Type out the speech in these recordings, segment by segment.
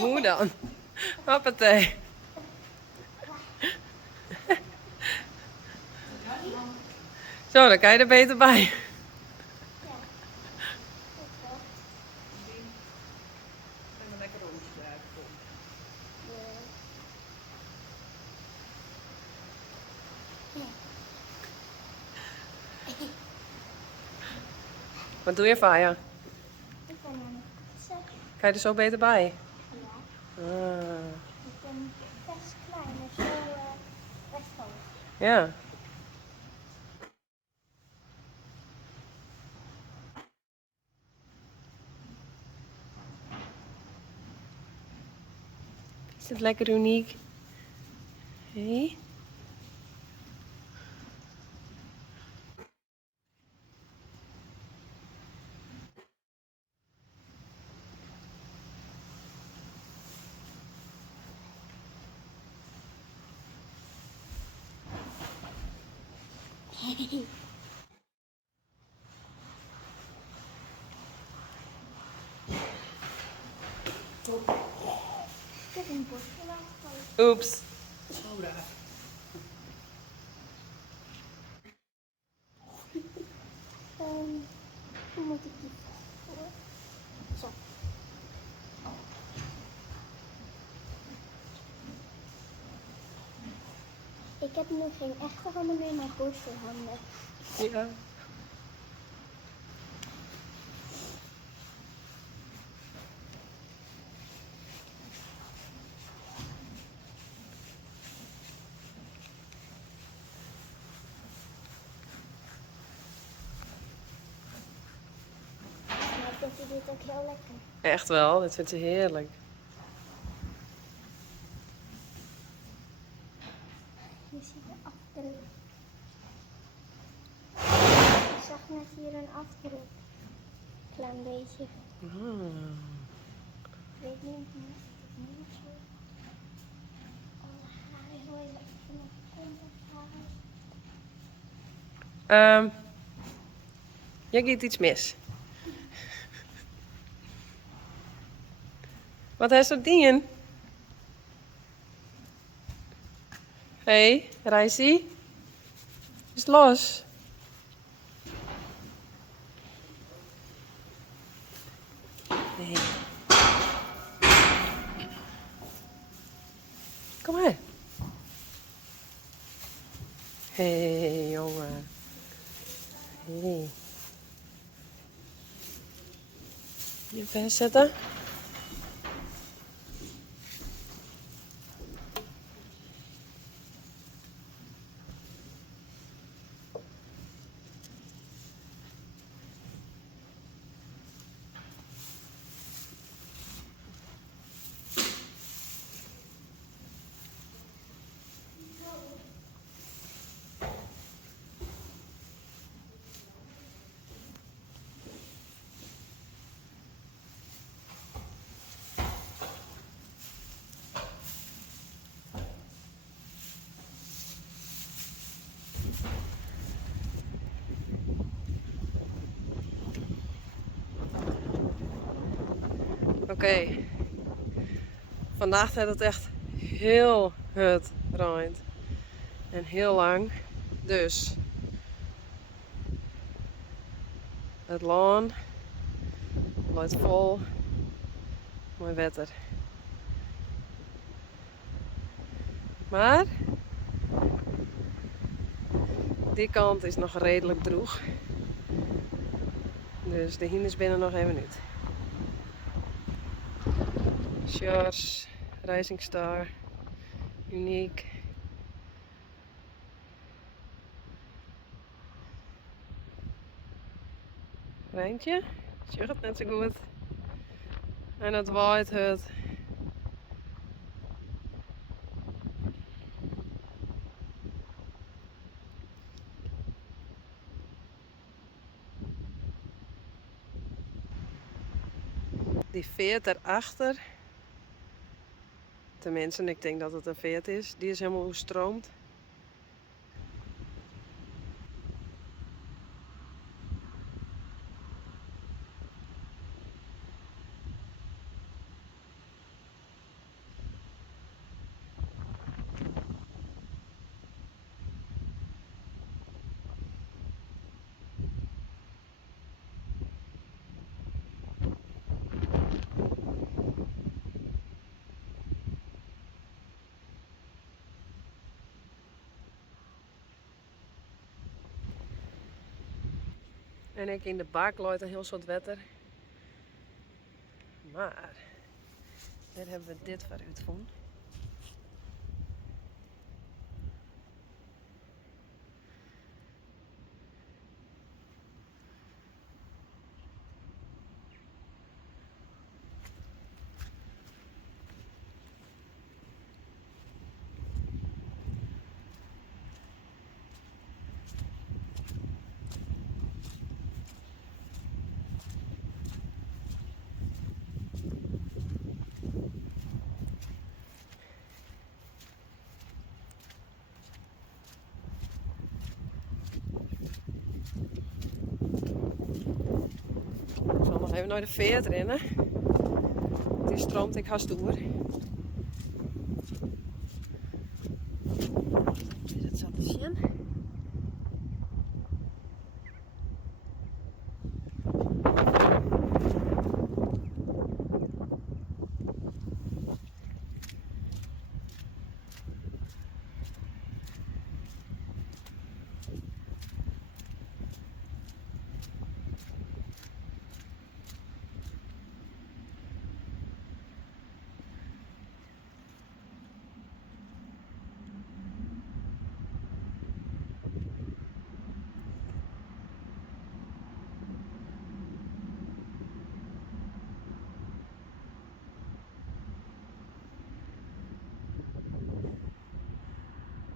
Hoe dan? Hoppatee. Zo, dan kan je er beter bij. Wat doe je, Faya? Ik ben aan het fietsen. Ga je er zo beter bij? Ja, Ah, ik ben best klein en zo best hoog. ja. Is het lekker uniek? Hé? Ik heb een bosje laten vallen. Oeps. Hoe moet ik die vasthouden? Zo. Ik heb nu geen echte handen meer, maar borstelhanden. Ja. Maar ik vind dit ook heel lekker. Echt wel, dit vindt ze heerlijk. Je ziet de afdruk. Ik zag net hier een afdruk. Klein beetje. Ah. Ik weet niet of het niet zo. Oh, hij wil je even nog contact halen. Jij gaat iets mis. Wat is dat ding? Hé, Reisi? Is het los? Nee. Kom maar. Hé, jongen. Hé. Je best zetten. Oké. Vandaag heeft het echt heel het regend. En heel lang. Dus het laan loopt vol. Mooi wetter. Maar die kant is nog redelijk droog. Dus de hines binnen nog even niet. Shores, Rising Star, Uniek. Rijntje, zeg het net zo goed. En het waait het. Die veert erachter. Tenminste, ik denk dat het een veert is. Die is helemaal oorstroomd. En ik in de bak looit een heel soort wetter. Maar daar hebben we dit voor uitgevonden. Ik zal nog even naar de veer rennen. Het is stroomt, ik ga stoer. Is het zo te zien?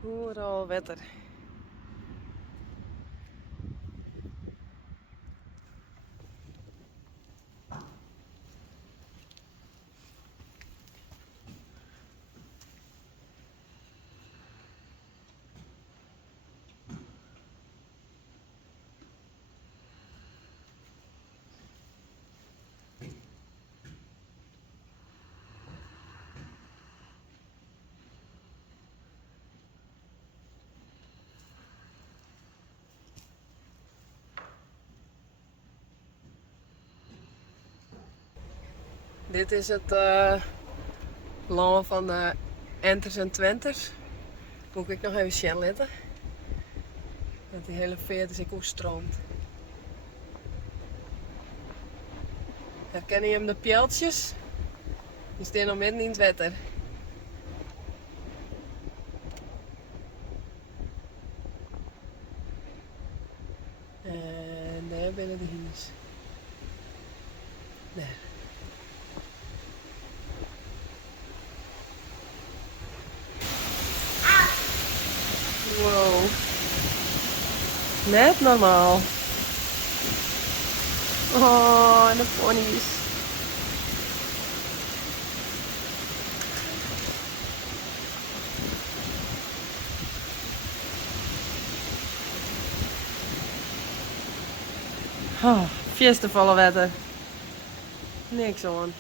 Overal wetter. Dit is het land van de Enters en Twenters. Moet ik nog even zien letten. Dat die hele veert is ook stroomt. Herken je hem de pijltjes? Die staan nog midden in het wetter. En daar binnen de hies. Daar. Wow. Net normaal. Oh, en de ponies. Oh, fiestevolle wetter. Niks aan.